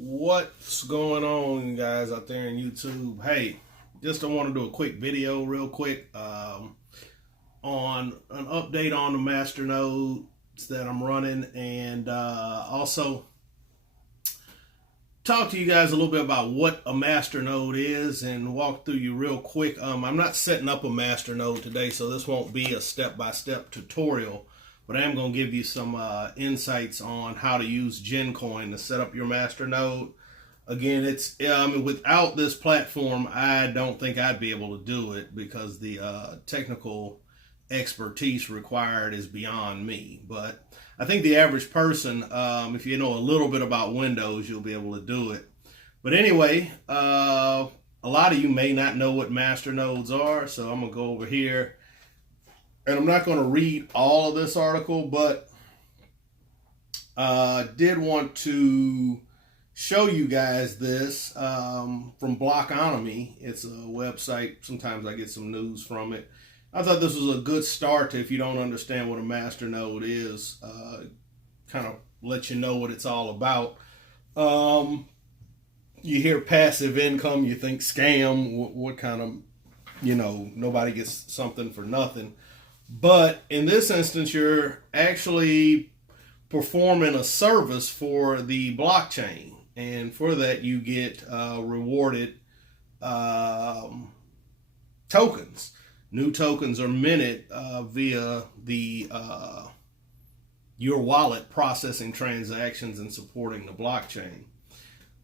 What's going on, guys, out there in YouTube? Hey, just I want to do a quick video real quick on an update on the masternodes that I'm running, and also talk to you guys a little bit about what a masternode is and walk through you real quick. I'm not setting up a masternode today, so this won't be a step-by-step tutorial, but I am going to give you some insights on how to use GINcoin to set up your masternode. Again, without this platform, I don't think I'd be able to do it because the technical expertise required is beyond me. But I think the average person, if you know a little bit about Windows, you'll be able to do it. But anyway, a lot of you may not know what masternodes are, so I'm going to go over here. And I'm not going to read all of this article, but did want to show you guys this from Blockonomy. It's a website. Sometimes I get some news from it. I thought this was a good start to, if you don't understand what a masternode is, kind of let you know what it's all about. You hear passive income, you think scam, what kind of, nobody gets something for nothing. But in this instance, you're actually performing a service for the blockchain. And for that, you get rewarded tokens. New tokens are minted via the your wallet processing transactions and supporting the blockchain.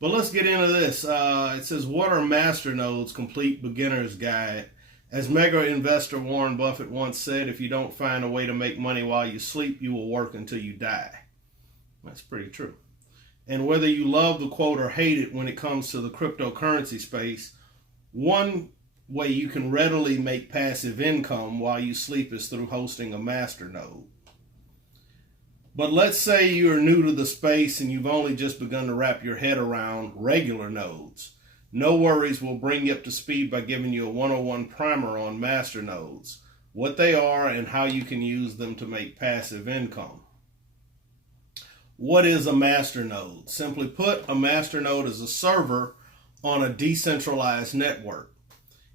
But let's get into this. It says, what are masternodes? Complete beginner's guide. As mega investor Warren Buffett once said, if you don't find a way to make money while you sleep, you will work until you die. That's pretty true. And whether you love the quote or hate it when it comes to the cryptocurrency space, one way you can readily make passive income while you sleep is through hosting a masternode. But let's say you're new to the space and you've only just begun to wrap your head around regular nodes. No worries, we'll bring you up to speed by giving you a 101 primer on masternodes, what they are and how you can use them to make passive income. What is a masternode? Simply put, a masternode is a server on a decentralized network.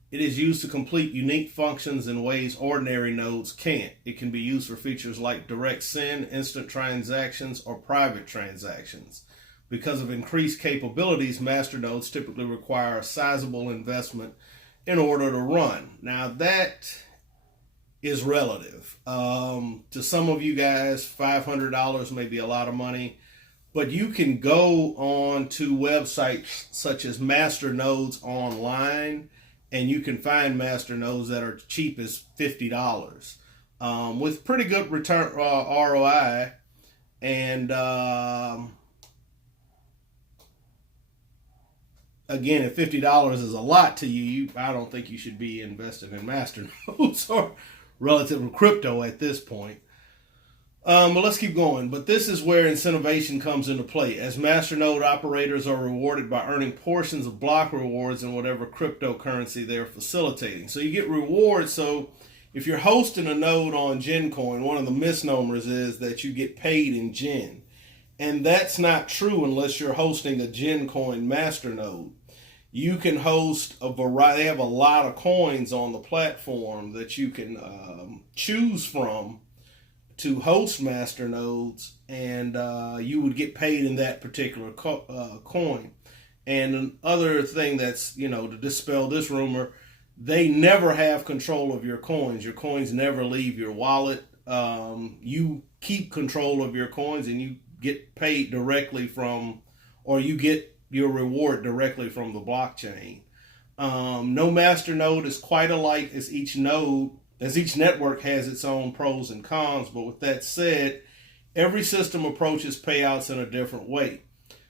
It is used to complete unique functions in ways ordinary nodes can't. It can be used for features like direct send, instant transactions, or private transactions. Because of increased capabilities, masternodes typically require a sizable investment in order to run. Now that is relative. To some of you guys, $500 may be a lot of money, but you can go on to websites such as Masternodes.online, and you can find masternodes that are cheap as $50 with pretty good return ROI. And again, if $50 is a lot to you, I don't think you should be investing in masternodes or relative crypto at this point. But let's keep going. But this is where incentivization comes into play, as masternode operators are rewarded by earning portions of block rewards in whatever cryptocurrency they're facilitating. So you get rewards. So if you're hosting a node on GINcoin, one of the misnomers is that you get paid in GIN. And that's not true unless you're hosting a GINcoin masternode. You can host a variety. They have a lot of coins on the platform that you can choose from to host masternodes, and you would get paid in that particular coin. And another thing that's, to dispel this rumor, they never have control of your coins. Your coins never leave your wallet. You keep control of your coins, and you get paid directly from, or you get your reward directly from the blockchain. No masternode is quite alike as each node, as each network has its own pros and cons. But with that said, every system approaches payouts in a different way.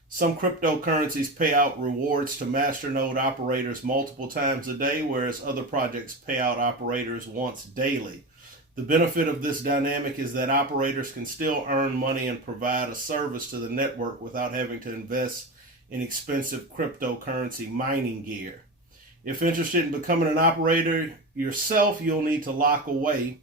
Some cryptocurrencies pay out rewards to masternode operators multiple times a day, whereas other projects pay out operators once daily. The benefit of this dynamic is that operators can still earn money and provide a service to the network without having to invest in expensive cryptocurrency mining gear. If interested in becoming an operator yourself, you'll need to lock away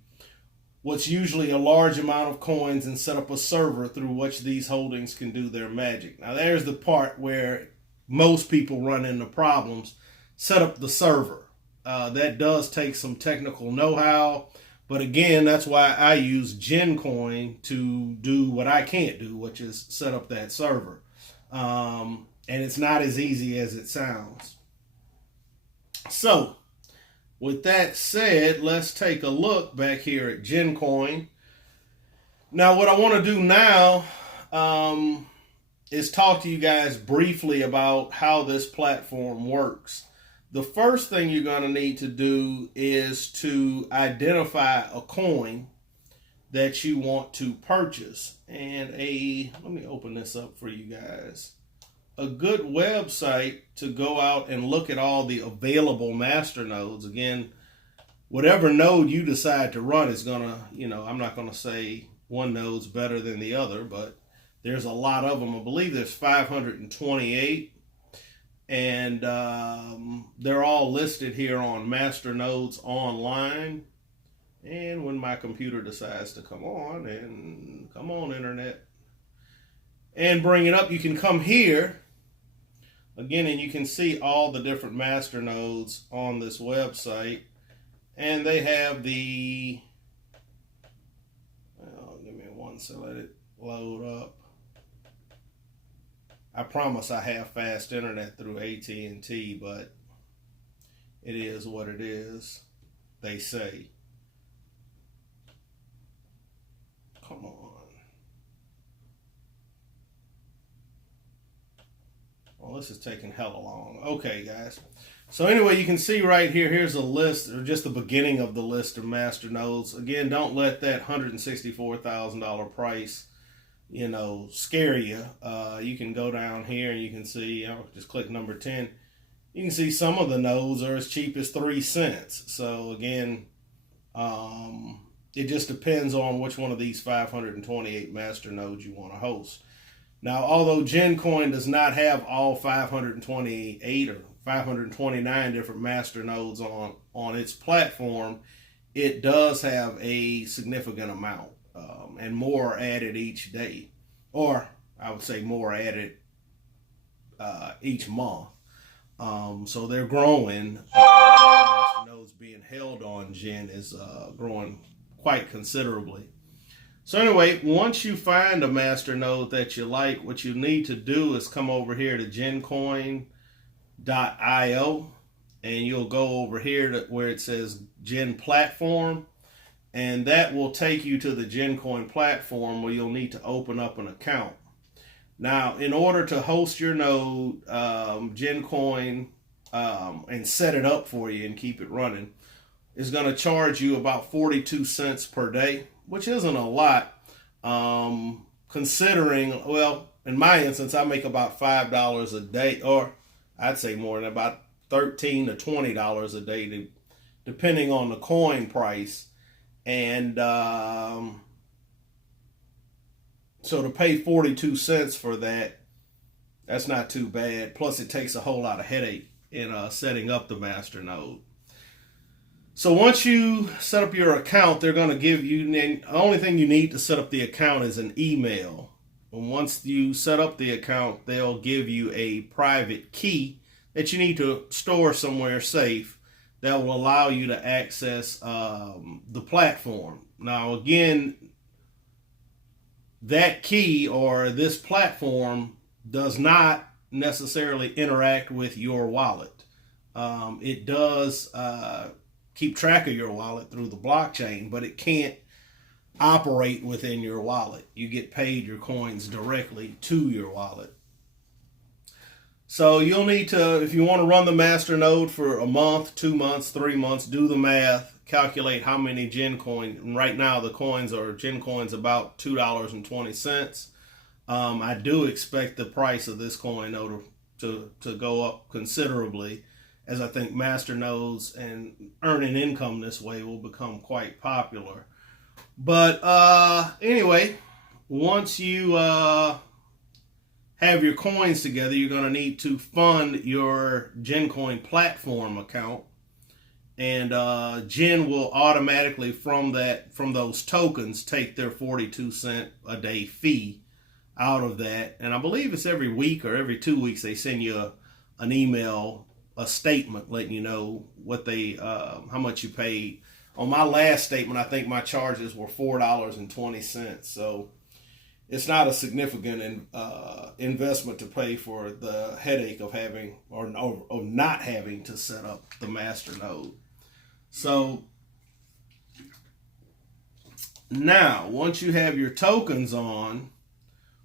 what's usually a large amount of coins and set up a server through which these holdings can do their magic. Now there's the part where most people run into problems. Set up the server. That does take some technical know-how, but again, that's why I use GINcoin to do what I can't do, which is set up that server. And it's not as easy as it sounds. So, with that said, let's take a look back here at GINcoin. Now, what I want to do now is talk to you guys briefly about how this platform works. The first thing you're going to need to do is to identify a coin that you want to purchase. And let me open this up for you guys. A good website to go out and look at all the available masternodes. Again, whatever node you decide to run is going to, I'm not going to say one node's better than the other, but there's a lot of them. I believe there's 528. And they're all listed here on Masternodes.online. And when my computer decides to come on, internet, and bring it up, you can come here again, and you can see all the different masternodes on this website. And they have the, give me one second, let it load up. I promise I have fast internet through AT&T, but it is what it is, they say. Come on. Well, this is taking hella long. Okay, guys. So anyway, you can see right here, here's a list, or just the beginning of the list of masternodes. Again, don't let that $164,000 price scare you. You can go down here and you can see, just click number 10. You can see some of the nodes are as cheap as 3 cents. So again, it just depends on which one of these 528 master nodes you want to host. Now, although GINcoin does not have all 528 or 529 different master nodes on its platform, it does have a significant amount. And more added each day, or I would say more added each month. So they're growing. Nodes being held on Gin is growing quite considerably. So anyway, once you find a master node that you like, what you need to do is come over here to GINcoin.io, and you'll go over here to where it says Gin Platform. And that will take you to the GINcoin platform where you'll need to open up an account. Now, in order to host your node, GINcoin, and set it up for you and keep it running, is going to charge you about 42 cents per day, which isn't a lot, considering, well, in my instance, I make about $5 a day, or I'd say more than about $13 to $20 a day, depending on the coin price. And so to pay 42 cents for that's not too bad. Plus, it takes a whole lot of headache in setting up the master node. So once you set up your account, they're going to give you, the only thing you need to set up the account is an email. And once you set up the account, they'll give you a private key that you need to store somewhere safe that will allow you to access the platform. Now, again, that key or this platform does not necessarily interact with your wallet. It does keep track of your wallet through the blockchain, but it can't operate within your wallet. You get paid your coins directly to your wallet. So you'll need to, if you want to run the master node for a month, 2 months, 3 months, do the math, calculate how many GINcoin. And right now the GINcoin's about $2.20. I do expect the price of this coin though to go up considerably, as I think master nodes and earning income this way will become quite popular. But anyway, once you have your coins together, you're going to need to fund your GINcoin platform account. and Gin will automatically from those tokens take their 42-cent a day fee out of that. And I believe it's every week or every 2 weeks they send you an email, a statement letting you know what they how much you paid. On my last statement, I think my charges were $4.20. So it's not a significant investment to pay for the headache of having or not having to set up the Masternode. So now, once you have your tokens on,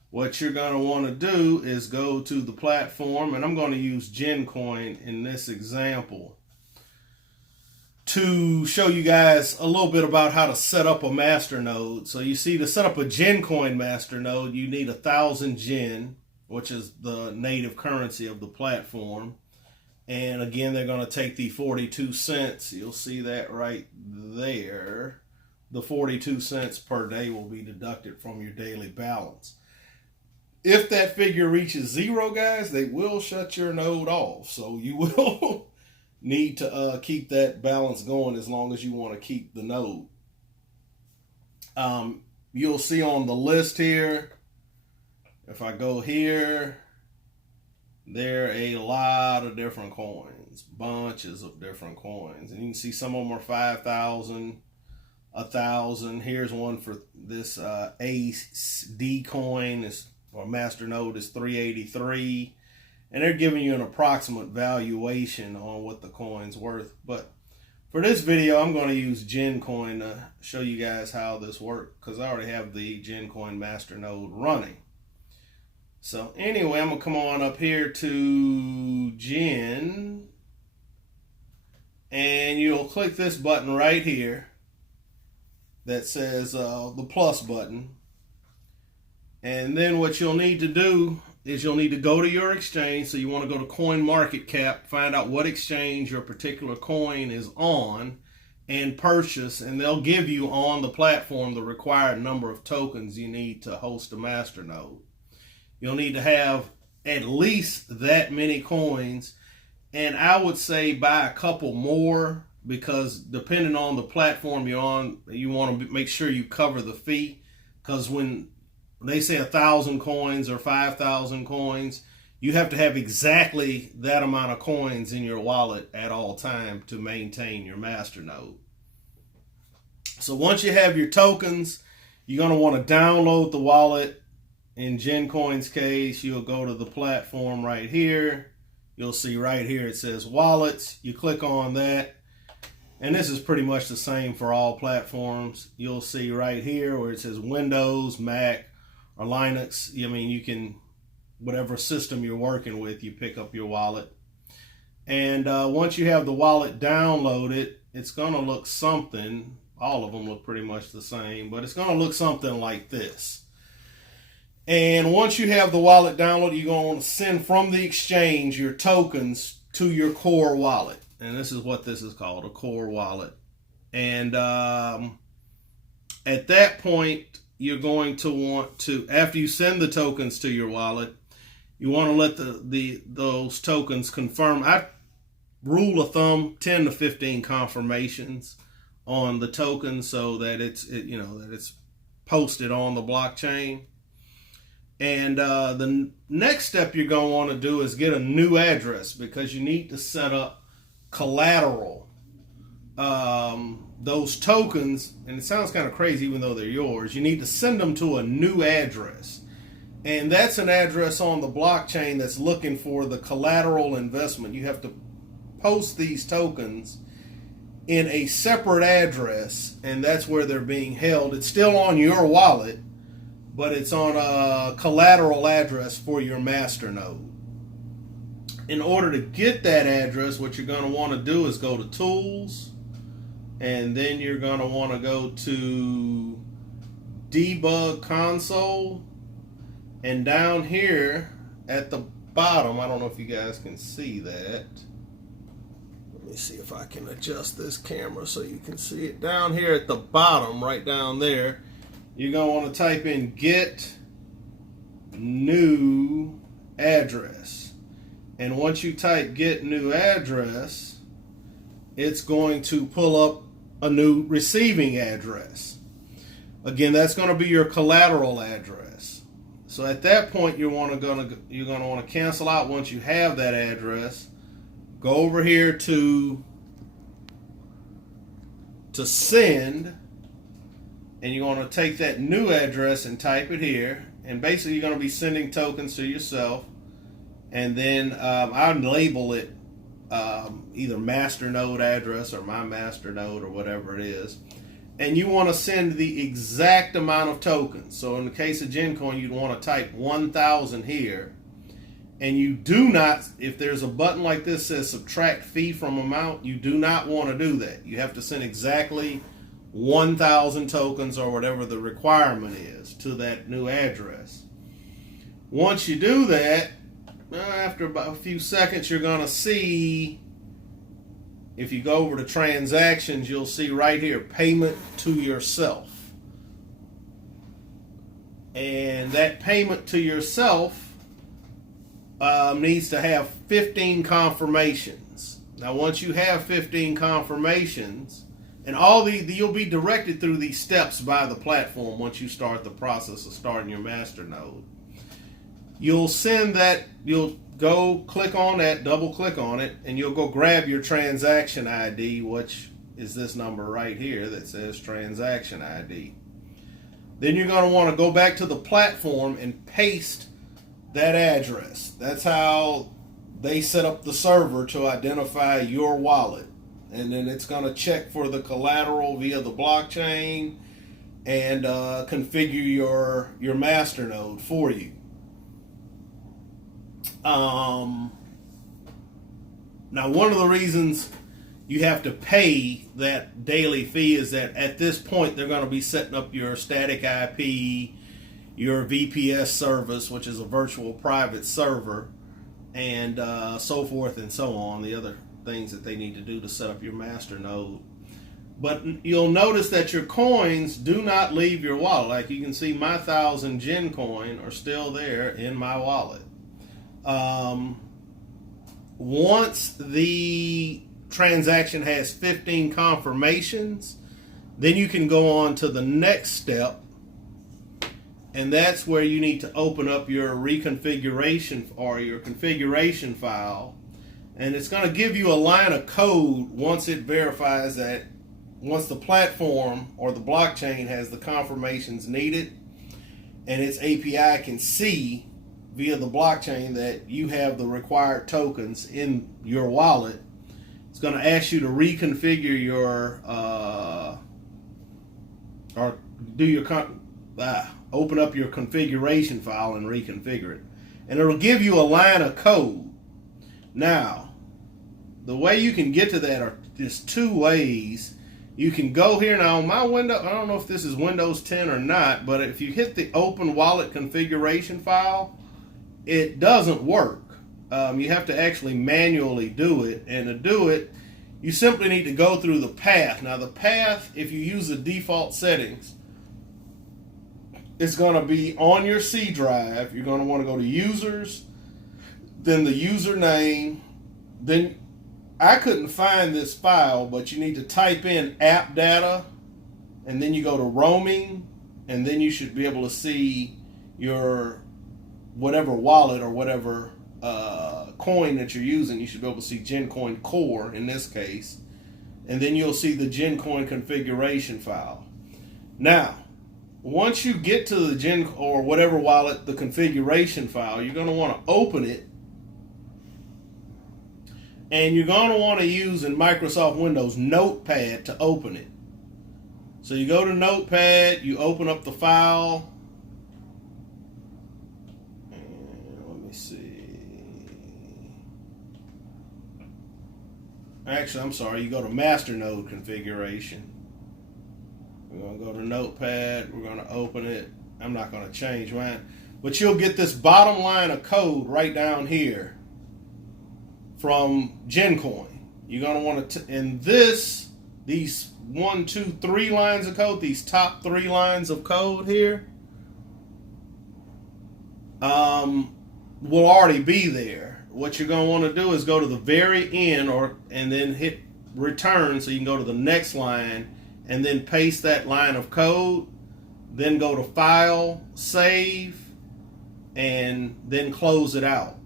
what you're going to want to do is go to the platform, and I'm going to use GINcoin in this example to show you guys a little bit about how to set up a masternode. So you see, to set up a GINcoin masternode, you need 1,000 Gin, which is the native currency of the platform. And again, they're going to take the 42 cents. You'll see that right there. The 42 cents per day will be deducted from your daily balance. If that figure reaches zero, guys, they will shut your node off. So you will need to keep that balance going as long as you want to keep the node. You'll see on the list here, if I go here, there are a lot of different coins, bunches of different coins. And you can see some of them are 5,000, 1,000. Here's one for this AD coin, or Masternode is 383. And they're giving you an approximate valuation on what the coin's worth. But for this video, I'm going to use GINcoin to show you guys how this works, because I already have the GINcoin Masternode running. So anyway, I'm going to come on up here to Gin, and you'll click this button right here that says the plus button. And then what you'll need to do is you'll need to go to your exchange. So you want to go to CoinMarketCap, find out what exchange your particular coin is on, and purchase. And they'll give you on the platform the required number of tokens you need to host a masternode. You'll need to have at least that many coins. And I would say buy a couple more, because depending on the platform you're on, you want to make sure you cover the fee. Because when they say 1,000 coins or 5,000 coins, you have to have exactly that amount of coins in your wallet at all time to maintain your masternode. So once you have your tokens, you're going to want to download the wallet. In GINcoin's case, you'll go to the platform right here. You'll see right here it says wallets. You click on that. And this is pretty much the same for all platforms. You'll see right here where it says Windows, Mac, or Linux. I mean, you can, whatever system you're working with, you pick up your wallet. And once you have the wallet downloaded, it's going to look something, all of them look pretty much the same, but it's going to look something like this. And once you have the wallet downloaded, you're going to want to send from the exchange your tokens to your core wallet. And this is what this is called, a core wallet. And at that point, you're going to want to, after you send the tokens to your wallet, you want to let those tokens confirm. I rule of thumb 10 to 15 confirmations on the token so that it's posted on the blockchain. And the next step you're going to want to do is get a new address, because you need to set up collateral. Those tokens, and it sounds kind of crazy even though they're yours, you need to send them to a new address. And that's an address on the blockchain that's looking for the collateral investment. You have to post these tokens in a separate address, and that's where they're being held. It's still on your wallet, but it's on a collateral address for your masternode. In order to get that address, what you're going to want to do is go to Tools, and then you're going to want to go to Debug Console, and down here at the bottom, I don't know if you guys can see that. Let me see if I can adjust this camera so you can see it. Down here at the bottom, right down there, you're going to want to type in Get New Address. And once you type Get New Address, it's going to pull up a new receiving address. Again, that's going to be your collateral address. So at that point, you're going to want to cancel out once you have that address. Go over here to send, and you're going to take that new address and type it here. And basically, you're going to be sending tokens to yourself. And then I'll label it either Masternode address or my Masternode or whatever it is. And you want to send the exact amount of tokens. So in the case of GINcoin, you'd want to type 1,000 here. And you do not, if there's a button like this that says subtract fee from amount, you do not want to do that. You have to send exactly 1,000 tokens or whatever the requirement is to that new address. Once you do that, after about a few seconds, you're going to see, if you go over to transactions, you'll see right here, payment to yourself. And that payment to yourself needs to have 15 confirmations. Now, once you have 15 confirmations, and you'll be directed through these steps by the platform once you start the process of starting your Masternode. You'll send that, you'll go click on that, double click on it, and you'll go grab your transaction ID, which is this number right here that says transaction ID. Then you're going to want to go back to the platform and paste that address. That's how they set up the server to identify your wallet. And then it's going to check for the collateral via the blockchain and configure your Masternode for you. Now, one of the reasons you have to pay that daily fee is that at this point they're going to be setting up your static IP, your VPS service, which is a virtual private server, and so forth and so on, the other things that they need to do to set up your Masternode. But you'll notice that your coins do not leave your wallet. Like you can see, my 1,000 GINcoin are still there in my wallet. Once the transaction has 15 confirmations, then you can go on to the next step, and that's where you need to open up your reconfiguration or your configuration file, and it's going to give you a line of code once it verifies that, once the platform or the blockchain has the confirmations needed and its API can see via the blockchain that you have the required tokens in your wallet. It's going to ask you to reconfigure your or do your open up your configuration file and reconfigure it, and it'll give you a line of code. Now, the way you can get to that are just two ways. You can go here now on my window. I don't know if this is Windows 10 or not, but if you hit the open wallet configuration file, it doesn't work. You have to actually manually do it, and to do it, you simply need to go through the path. Now, the path, if you use the default settings, it's going to be on your C drive. You're going to want to go to users, then the username, then I couldn't find this file, but you need to type in app data, and then you go to roaming, and then you should be able to see your whatever wallet or whatever coin that you're using. You should be able to see GINcoin Core in this case, and then you'll see the GINcoin configuration file. Now, once you get to the Gin or whatever wallet, the configuration file, you're going to want to open it, and you're going to want to use in Microsoft Windows Notepad to open it. So you go to Notepad, you open up the file. Actually, I'm sorry, you go to Masternode configuration. We're going to go to Notepad, we're going to open it. I'm not going to change mine. But you'll get this bottom line of code right down here from GINcoin. You're going to want to, and these 1, 2, 3 lines of code, these top 3 lines of code here, will already be there. What you're going to want to do is go to the very end and then hit return so you can go to the next line and then paste that line of code, then go to File, Save, and then close it out.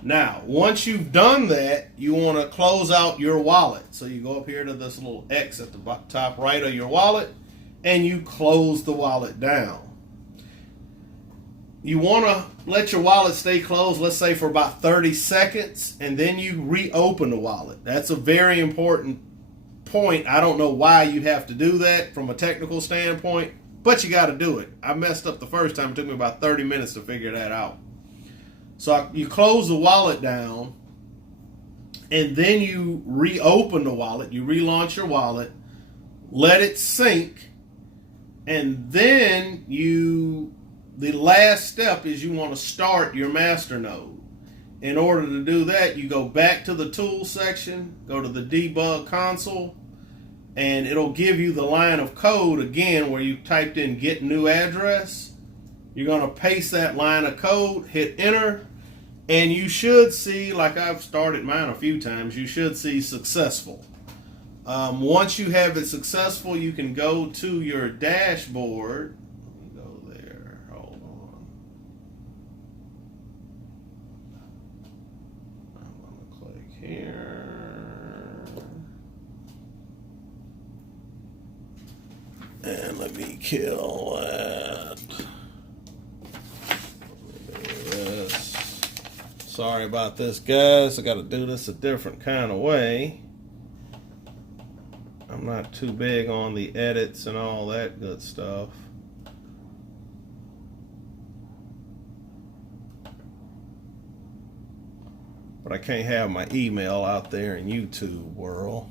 Now, once you've done that, you want to close out your wallet. So you go up here to this little X at the top right of your wallet, and you close the wallet down. You want to let your wallet stay closed, let's say for about 30 seconds, and then you reopen the wallet. That's a very important point. I don't know why you have to do that from a technical standpoint, but you got to do it. I messed up the first time. It took me about 30 minutes to figure that out. So you close the wallet down, and then you reopen the wallet. You relaunch your wallet, let it sync, and then the last step is you want to start your Masternode. In order to do that, you go back to the Tools section, go to the Debug console, and it'll give you the line of code again where you typed in Get New Address. You're going to paste that line of code, hit Enter, and you should see, like I've started mine a few times, you should see successful. Once you have it successful, you can go to your dashboard. Go there. Hold on. I'm going to click here. And let me kill that. Sorry about this, guys. I got to do this a different kind of way. I'm not too big on the edits and all that good stuff. But I can't have my email out there in YouTube world.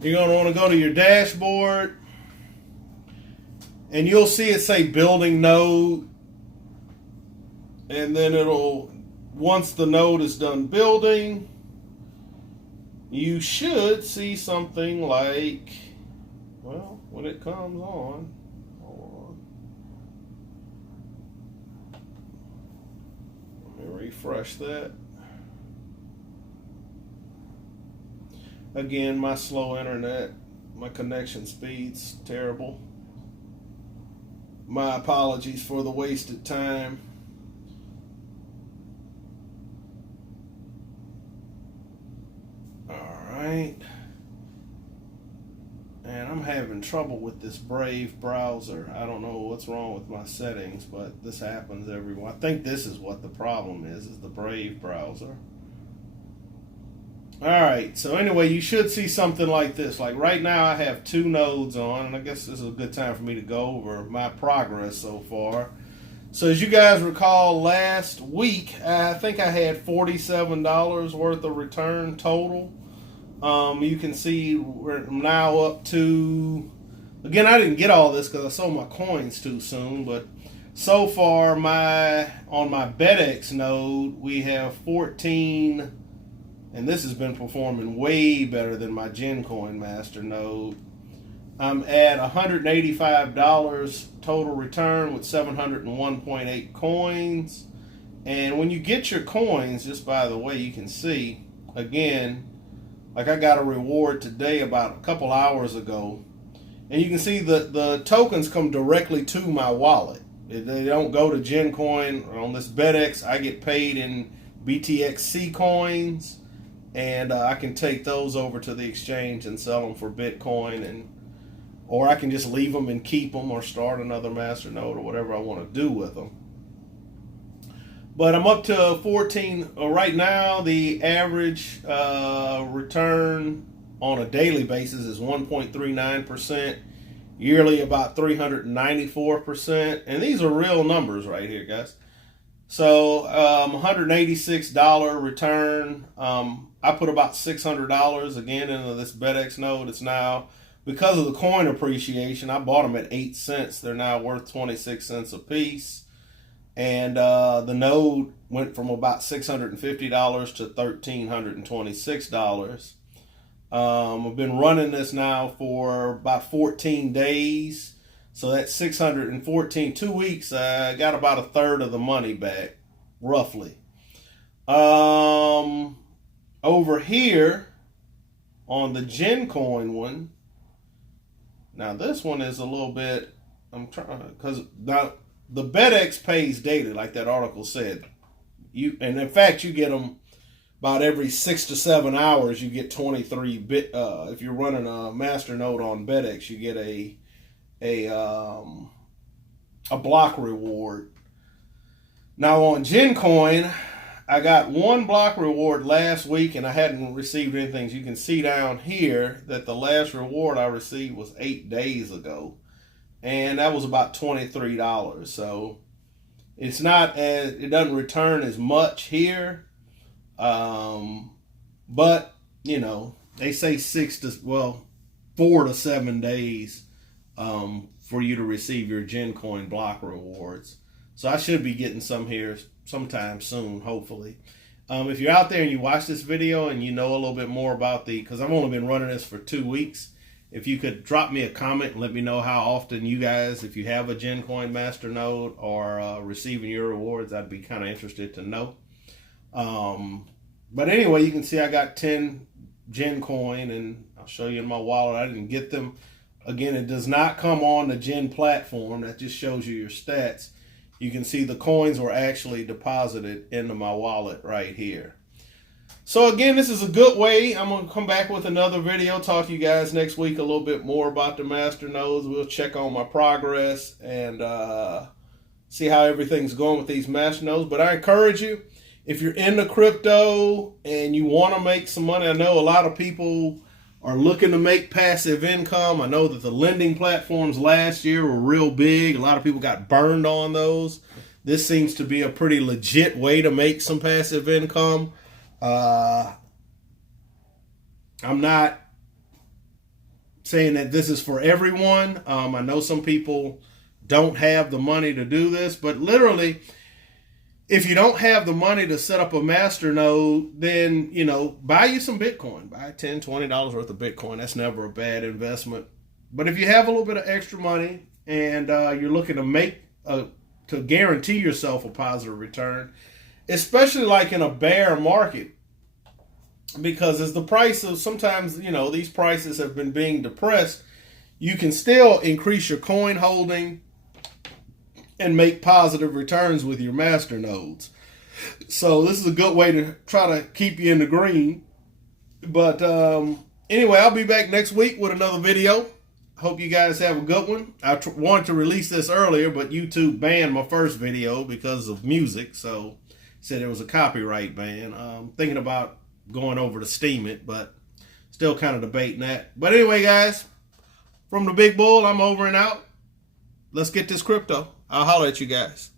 You're going to want to go to your dashboard, and you'll see it say building node, and then once the node is done building, you should see something like, well, when it comes on, hold on, let me refresh that. Again, my slow internet, my connection speed's terrible. My apologies for the wasted time. Alright. And I'm having trouble with this Brave browser. I don't know what's wrong with my settings, but this happens everywhere. I think this is what the problem is the Brave browser. Alright, so anyway, you should see something like this. Like right now I have 2 nodes on, and I guess this is a good time for me to go over my progress so far. So as you guys recall, last week I think I had $47 worth of return total. You can see we're now up to, again, I didn't get all this because I sold my coins too soon, but so far on my BetX node we have 14. And this has been performing way better than my GINcoin Masternode. I'm at $185 total return with 701.8 coins. And when you get your coins, just by the way, you can see, again, like I got a reward today about a couple hours ago. And you can see the tokens come directly to my wallet. They don't go to GINcoin. On this BetX, I get paid in BTXC coins. And I can take those over to the exchange and sell them for Bitcoin, or I can just leave them and keep them, or start another Masternode, or whatever I want to do with them. But I'm up to 14 right now. The average return on a daily basis is 1.39%. Yearly, about 394%. And these are real numbers right here, guys. So $186 return. I put about $600 again into this BetX node. It's now, because of the coin appreciation, I bought them at 8 cents. They're now worth 26 cents a piece. And the node went from about $650 to $1,326. I've been running this now for about 14 days. So that's 614. 2 weeks, I got about a third of the money back, roughly. Over here on the GINcoin one, now this one is a little bit, I'm trying, because now the BetX pays daily, like that article said. And in fact, you get them about every 6 to 7 hours. You get 23 bit. If you're running a Masternode on BetX, you get a block reward. Now on GINcoin, I got one block reward last week, and I hadn't received anything. As you can see down here that the last reward I received was 8 days ago, and that was about $23. So it's not as, it doesn't return as much here, but you know, they say 4 to 7 days for you to receive your GINcoin block rewards. So I should be getting some here sometime soon, hopefully. If you're out there and you watch this video and you know a little bit more about because I've only been running this for 2 weeks, if you could drop me a comment and let me know how often you guys, if you have a GINcoin Masternode, are receiving your rewards, I'd be kind of interested to know. But anyway, you can see I got 10 GINcoin, and I'll show you in my wallet. I didn't get them. Again, it does not come on the Gin platform. That just shows you your stats. You can see the coins were actually deposited into my wallet right here. So again, this is a good way. I'm going to come back with another video, talk to you guys next week a little bit more about the Masternodes. We'll check on my progress and see how everything's going with these Masternodes. But I encourage you, if you're into crypto and you want to make some money, I know a lot of people are looking to make passive income. I know that the lending platforms last year were real big. A lot of people got burned on those. This seems to be a pretty legit way to make some passive income. I'm not saying that this is for everyone. I know some people don't have the money to do this, but literally, if you don't have the money to set up a Masternode, then, you know, buy you some Bitcoin. Buy $10, $20 worth of Bitcoin. That's never a bad investment. But if you have a little bit of extra money and you're looking to to guarantee yourself a positive return, especially like in a bear market, because as the price of, sometimes, you know, these prices have been being depressed, you can still increase your coin holding and make positive returns with your Masternodes. So this is a good way to try to keep you in the green. But anyway, I'll be back next week with another video. Hope you guys have a good one. I wanted to release this earlier, but YouTube banned my first video because of music. So said it was a copyright ban. Thinking about going over to Steam it, but still kind of debating that. But anyway, guys, from the Big Bull, I'm over and out. Let's get this crypto. I'll holler at you guys.